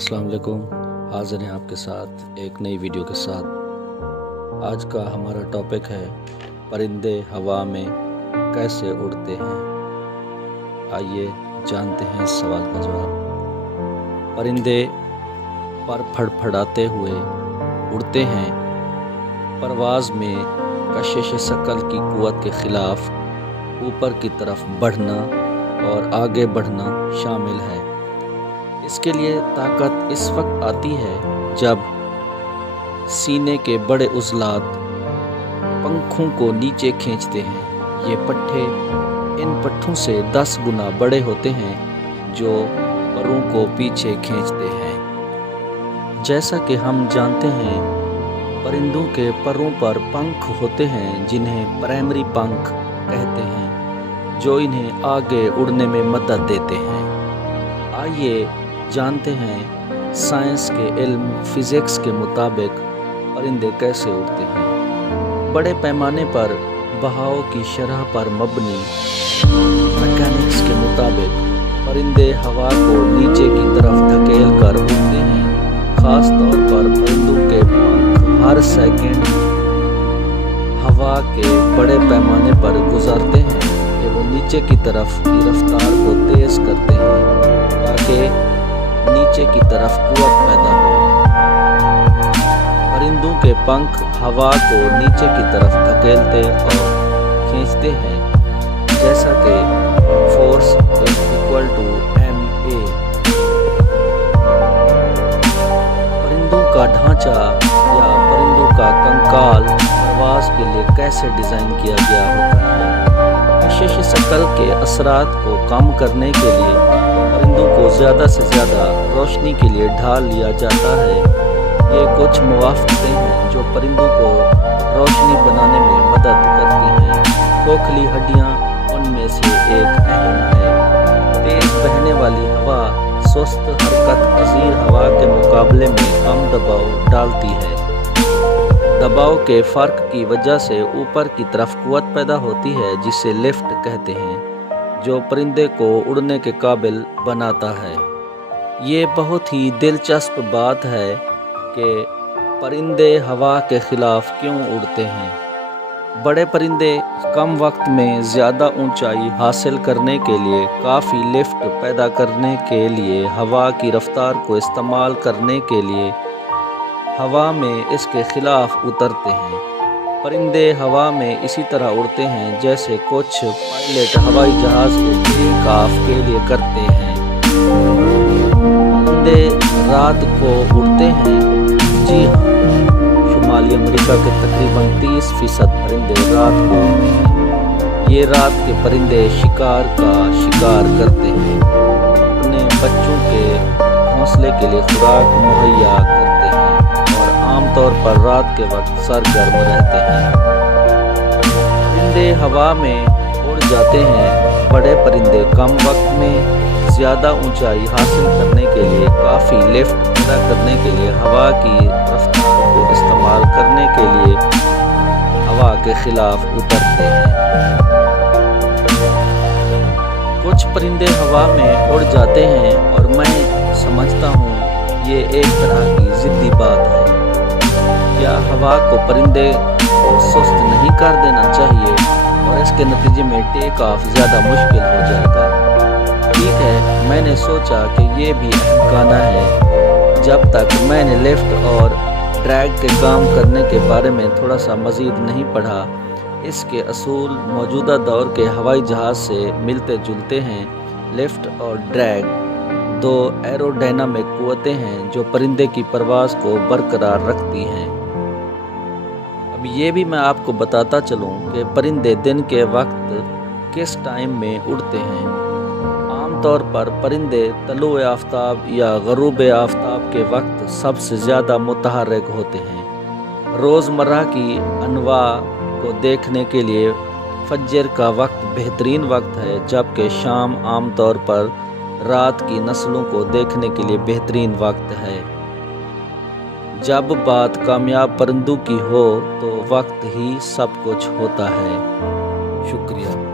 अस्सलाम वालेकुम। हाज़िर हैं आपके साथ एक नई वीडियो के साथ। आज का हमारा टॉपिक है परिंदे हवा में कैसे उड़ते हैं। आइए जानते हैं इस सवाल का जवाब। परिंदे पर फड़फड़ाते हुए उड़ते हैं। परवाज़ में कशिश शकल की कुव्वत के ख़िलाफ़ ऊपर की तरफ बढ़ना और आगे बढ़ना शामिल है। इसके लिए ताकत इस वक्त आती है जब सीने के बड़े उज़लात पंखों को नीचे खींचते हैं। ये पट्टे इन पट्टों से 10 गुना बड़े होते हैं जो परों को पीछे खींचते हैं। जैसा कि हम जानते हैं, परिंदों के परों पर पंख होते हैं जिन्हें प्राइमरी पंख कहते हैं, जो इन्हें आगे उड़ने में मदद देते हैं। आइए जानते हैं साइंस के इल्म फिज़िक्स के मुताबिक परिंदे कैसे उड़ते हैं। बड़े पैमाने पर बहाव की शरह पर मबनी मैकेनिक्स के मुताबिक परिंदे हवा को नीचे की तरफ धकेल कर उड़ते हैं। ख़ास तौर पर परिंदों के पंख हर सेकंड हवा के बड़े पैमाने पर गुजारते हैं कि वो नीचे की तरफ की रफ्तार को तेज़ करते हैं ताकि नीचे की तरफ कुव्वत पैदा हो। परिंदों के पंख हवा को नीचे की तरफ धकेलते और खींचते हैं, जैसा कि फोर्स = ma। परिंदों का ढांचा या परिंदों का कंकाल परवाज़ के लिए कैसे डिज़ाइन किया गया होता है। कशिश शकल के असरात को कम करने के लिए परिंदों को ज़्यादा से ज़्यादा रोशनी के लिए ढाल लिया जाता है। ये कुछ मुवाफ़क़तें हैं जो परिंदों को रोशनी बनाने में मदद करती हैं। खोखली हड्डियाँ उनमें से एक अहम है। तेज़ बहने वाली हवा सुस्त हरकत पज़ीर हवा के मुकाबले में कम दबाव डालती है। दबाव के फ़र्क की वजह से ऊपर की तरफ कुव्वत पैदा होती है जिसे लिफ्ट कहते हैं, जो परिंदे को उड़ने के काबिल बनाता है। ये बहुत ही दिलचस्प बात है कि परिंदे हवा के ख़िलाफ़ क्यों उड़ते हैं। बड़े परिंदे कम वक्त में ज़्यादा ऊंचाई हासिल करने के लिए काफ़ी लिफ्ट पैदा करने के लिए हवा की रफ्तार को इस्तेमाल करने के लिए हवा में इसके ख़िलाफ़ उतरते हैं। परिंदे हवा में इसी तरह उड़ते हैं जैसे कुछ पायलट हवाई जहाज़ के टेक ऑफ के लिए करते हैं। परिंदे रात को उड़ते हैं। जी हाँ, शुमाली अमेरिका के तकरीबन 30% परिंदे रात को उड़ते हैं। ये रात के परिंदे शिकार का शिकार करते हैं, अपने बच्चों के घोंसले के लिए खुराक मुहैया करते हैं और आमतौर पर रात के वक्त सरगर्म रहते हैं। परिंदे हवा में उड़ जाते हैं। बड़े परिंदे कम वक्त में ज़्यादा ऊंचाई हासिल करने के लिए काफ़ी लिफ्ट पैदा करने के लिए हवा की रफ्तार को इस्तेमाल करने के लिए हवा के ख़िलाफ़ उतरते हैं। कुछ परिंदे हवा में उड़ जाते हैं और मैं समझता हूँ ये एक तरह की ज़िद्दी बात है। क्या हवा को परिंदे को सुस्त नहीं कर देना चाहिए और इसके नतीजे में टेक ऑफ ज़्यादा मुश्किल हो जाएगा। ठीक है, मैंने सोचा कि ये भी अहमकाना है। जब तक मैंने लिफ्ट और ड्रैग के काम करने के बारे में थोड़ा सा मज़ीद नहीं पढ़ा। इसके असूल मौजूदा दौर के हवाई जहाज़ से मिलते जुलते हैं। लिफ्ट और ड्रैग दो एरोडायनामिक कुव्वतें हैं जो परिंदे की परवाज़ को बरकरार रखती हैं। अब ये भी मैं आपको बताता चलूँ कि परिंदे दिन के वक्त किस टाइम में उड़ते हैं। आमतौर पर परिंदे तलुए आफ्ताब या ग़ुरूब आफ्ताब के वक्त सबसे ज़्यादा मुतहर्रिक होते हैं। रोज़मर्रा की अनवा को देखने के लिए फज्र का वक्त बेहतरीन वक्त है, जबकि शाम आमतौर पर रात की नस्लों को देखने के लिए बेहतरीन वक्त है। जब बात कामयाब परिंदों की हो तो वक्त ही सब कुछ होता है। शुक्रिया।